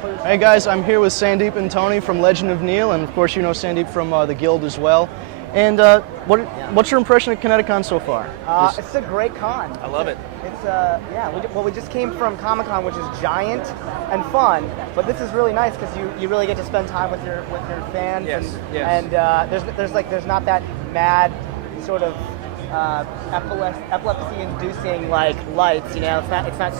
Hey guys, I'm here with Sandeep and Tony from Legend of Neil, and of course you know Sandeep from the Guild as well. And what's your impression of ConnectiCon so far? It's a great con. I love it. It's we just came from Comic-Con, which is giant and fun, but this is really nice because you really get to spend time with your fans. Yes. And there's not that mad sort of epilepsy-inducing like lights. You know, it's not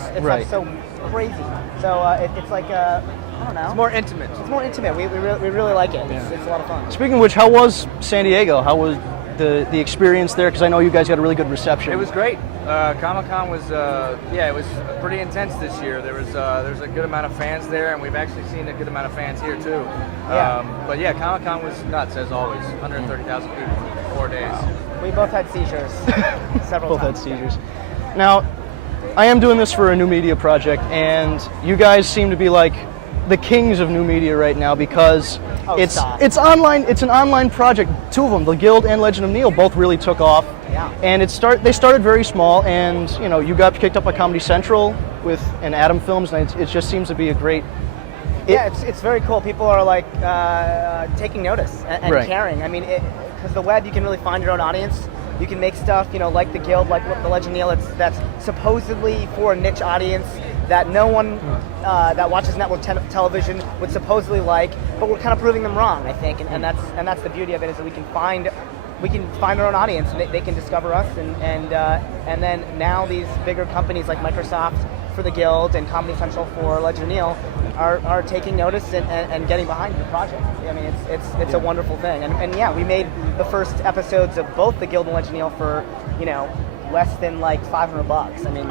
so crazy. So it's like I don't know. It's more intimate. It's more intimate. We really like it. It's a lot of fun. Speaking of which, how was San Diego? How was the experience there? Because I know you guys got a really good reception. It was great. Comic-Con was it was pretty intense this year. There's a good amount of fans there, and we've actually seen a good amount of fans here too. But yeah, Comic-Con was nuts as always. 130,000 people in 4 days. Wow. We both had seizures several times. Both had seizures. Now, I am doing this for a new media project, and you guys seem to be like the kings of new media right now because it's online. It's an online project. Two of them, the Guild and Legend of Neil, both really took off. Yeah. And they started very small, and you know you got kicked up by Comedy Central with an Adam Films, and it just seems to be a great. It's very cool. People are like taking notice and caring. I mean, because the web, you can really find your own audience. You can make stuff, you know, like the Guild, like the Legend of Neil. That's supposedly for a niche audience that no one that watches network television would supposedly like, but we're kind of proving them wrong, I think, and that's the beauty of it, is that we can find our own audience, and they can discover us, and then now these bigger companies like Microsoft for the Guild and Comedy Central for Legend of Neil are taking notice and getting behind the project. I mean, it's a wonderful thing, and yeah, we made the first episodes of both the Guild and Legend of Neil for, you know, less than like $500. I mean,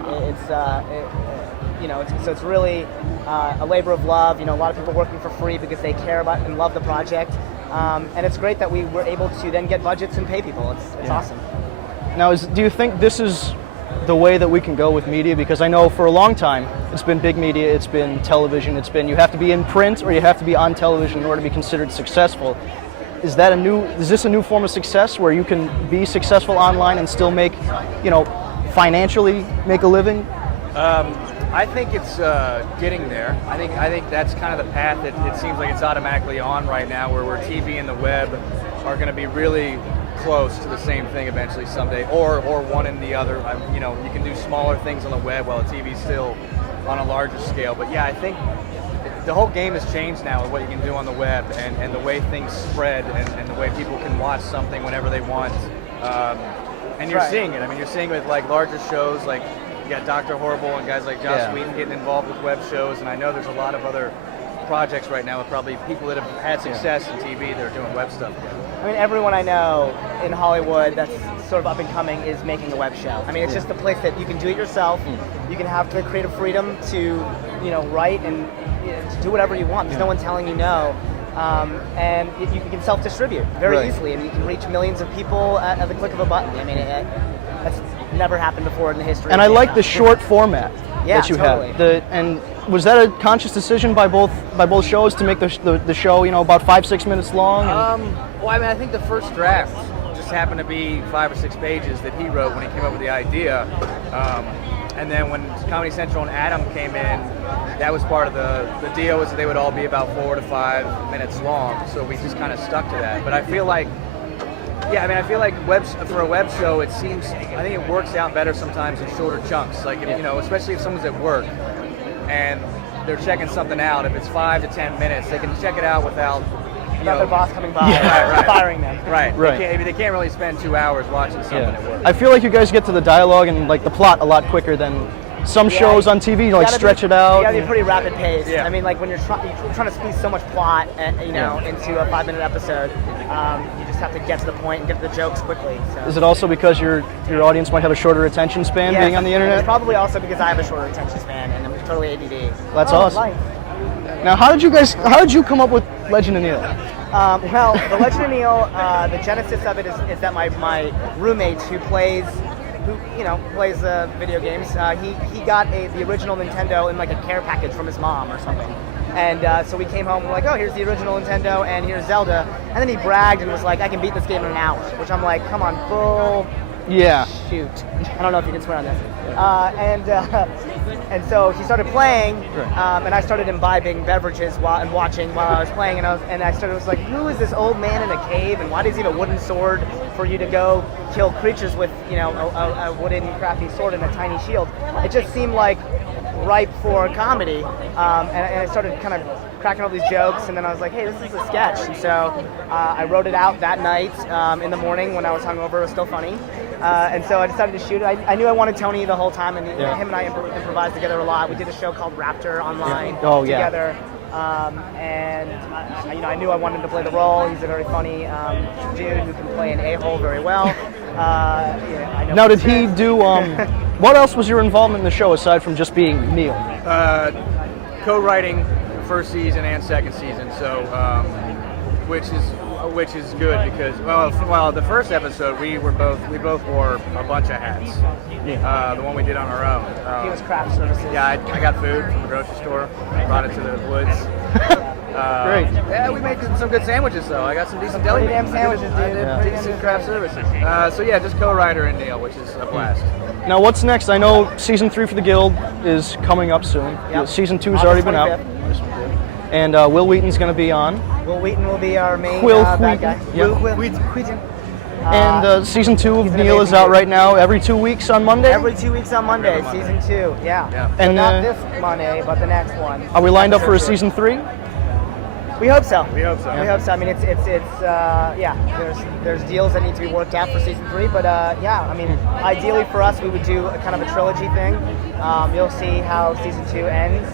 so it's really a labor of love. You know, a lot of people working for free because they care about and love the project, and it's great that we were able to then get budgets and pay people. It's awesome. Now, do you think this is the way that we can go with media? Because I know for a long time it's been big media, it's been television, it's been you have to be in print or you have to be on television in order to be considered successful. Is this a new form of success where you can be successful online and still make, you know, financially make a living? I think it's getting there. I think that's kind of the path that it seems like it's automatically on right now, where TV and the web are going to be really close to the same thing eventually someday, or one and the other. You know, you can do smaller things on the web while TV's still on a larger scale. But yeah, I think the whole game has changed now with what you can do on the web and the way things spread and the way people can watch something whenever they want. And you're seeing it. I mean, you're seeing it with like larger shows, like you got Dr. Horrible and guys like Joss Whedon getting involved with web shows, and I know there's a lot of other projects right now with probably people that have had success in TV that are doing web stuff. I mean, everyone I know in Hollywood that's sort of up and coming is making a web show. I mean, it's just a place that you can do it yourself. You can have the creative freedom to, you know, write and to do whatever you want. There's no one telling you no. And you can self-distribute very easily, and you can reach millions of people at the click of a button. I mean, that's never happened before in the history. And I like the short format that you have. And was that a conscious decision by both shows to make the show, you know, about 5-6 minutes long? Well, I mean, I think the first draft just happened to be 5 or 6 pages that he wrote when he came up with the idea. And then when Comedy Central and Adam came in, that was part of the deal, was that they would all be about 4 to 5 minutes long. So we just kind of stuck to that. But I feel like, for a web show, I think it works out better sometimes in shorter chunks. Like, you know, especially if someone's at work and they're checking something out, if it's 5 to 10 minutes, they can check it out without their boss coming by and firing them. Right. They can't really spend 2 hours watching something at work. I feel like you guys get to the dialogue and like the plot a lot quicker than some shows on TV. You like stretch it out. You gotta be pretty rapid paced. I mean, like when you're trying to squeeze so much plot, into a 5-minute episode, you just have to get to the point and get to the jokes quickly. So. Is it also because your audience might have a shorter attention span being on the internet? It's probably also because I have a shorter attention span and I'm totally ADD. That's awesome. Now, how did you come up with Legend of Neil? Well, the Legend of Neil, the genesis of it is that my roommate who plays video games, he got the original Nintendo in like a care package from his mom or something. And so we came home and we're like, oh, here's the original Nintendo and here's Zelda. And then he bragged and was like, I can beat this game in an hour, which I'm like, come on, bull. Yeah. shoot. I don't know if you can swear on this. And so he started playing, and I started imbibing beverages and watching while I was playing, and I was like, who is this old man in a cave, and why does he have a wooden sword for you to go kill creatures with, a wooden crappy sword and a tiny shield? It just seemed like ripe for comedy, and I started kind of cracking all these jokes, and then I was like, hey, this is a sketch. And so I wrote it out that night in the morning when I was hungover. It was still funny. And so I decided to shoot it. I knew I wanted Tony the whole time, and him and I improvised together a lot. We did a show called Raptor online together. And I knew I wanted him to play the role. He's a very funny dude who can play an a-hole very well. I know now, did he do? What else was your involvement in the show aside from just being Neil? Co-writing first season and second season, so which is good because the first episode we both wore a bunch of hats. The one we did on our own. He was craft services. Yeah, I got food from the grocery store, brought it to the woods. Great. Yeah, we made some good sandwiches though. I got some decent deli damn sandwiches, dude. I did decent craft services. So yeah, just co-writer and Neil, which is a blast. Now, what's next? I know season 3 for the Guild is coming up soon. Yep. Season 2 has already been out. And Will Wheaton's going to be on. Will Wheaton will be our main bad guy. Yep. Will Wheaton. And season 2 of Neil is out right now every 2 weeks on Monday? Every 2 weeks on Monday, season 2, yeah. Yeah. So And not this Monday, but the next one. Are we lined up for a Episode 2. season 3? We hope so. We hope so. We hope so. I mean, it's there's deals that need to be worked out for season 3, but I mean, ideally for us, we would do a kind of a trilogy thing. You'll see how season 2 ends.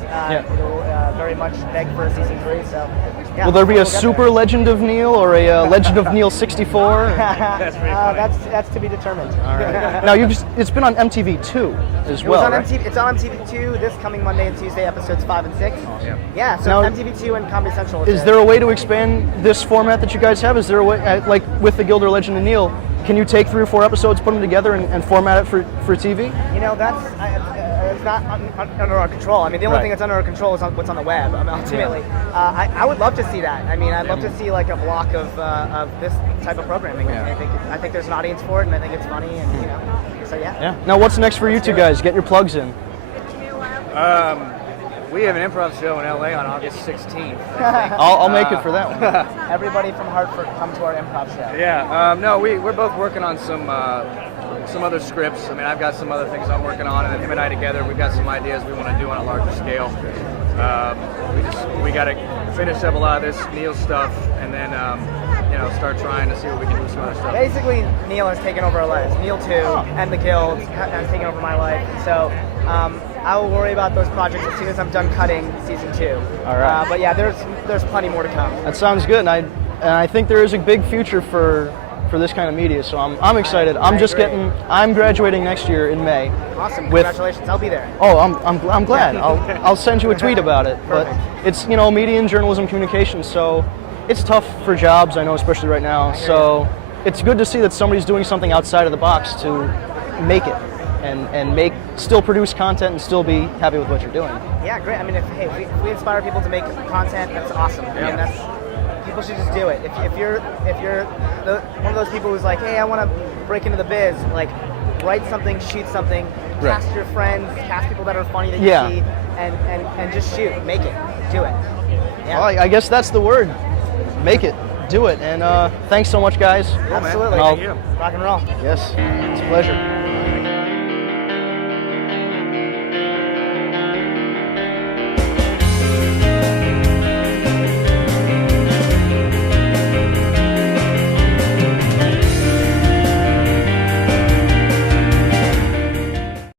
It'll very much beg for a season 3. So, yeah. Will there be we'll a get super there. Legend of Neil or a Legend of Neil 64? That's pretty funny. That's to be determined. All right. Now it's been on MTV 2 as It well. was on right? MTV. It's on MTV 2 this coming Monday and Tuesday, episodes 5 and 6. Yeah. Yeah. So Now- MTV 2 and Comedy Central. Is there a way to expand this format that you guys have? Is there a way, like with the Guild or Legend of Neil, can you take 3 or 4 episodes, put them together, and format it for TV? It's not under our control. I mean, the only Right. thing that's under our control is what's on the web. I mean, ultimately, I would love to see that. I mean, I'd love to see like a block of this type of programming. Yeah. I think there's an audience for it, and I think it's funny, and so yeah. Yeah. Now, what's next for you two guys? Get your plugs in. We have an improv show in LA on August 16th. I'll make it for that one. Everybody from Hartford, come to our improv show. Yeah. No, we're both working on some other scripts. I mean, I've got some other things I'm working on, and then him and I together, we've got some ideas we want to do on a larger scale. We got to finish up a lot of this Neil stuff, and then start trying to see what we can do with some other stuff. Basically, Neil has taken over our lives. Neil 2 and the Guild has taken over my life. So I will worry about those projects as soon as I'm done cutting season 2. All right. But yeah, there's plenty more to come. That sounds good, and I think there is a big future for this kind of media. So I'm excited. I'm graduating next year in May. Awesome! with- Congratulations! I'll be there. Oh, I'm glad. I'll send you a tweet about it. But it's media and journalism communication, so it's tough for jobs. I know, especially right now. So it's good to see that somebody's doing something outside of the box to make it and still produce content and still be happy with what you're doing. Yeah, great. I mean, if we inspire people to make content, that's awesome. I mean, people should just do it. If you're one of those people who's like, hey, I want to break into the biz, like write something, shoot something, cast your friends, cast people that are funny that you see, and just shoot, make it, do it. Yeah. Well, I guess that's the word. Make it, do it, and thanks so much, guys. Absolutely. I'll- Thank you. Rock and roll. Yes, it's a pleasure.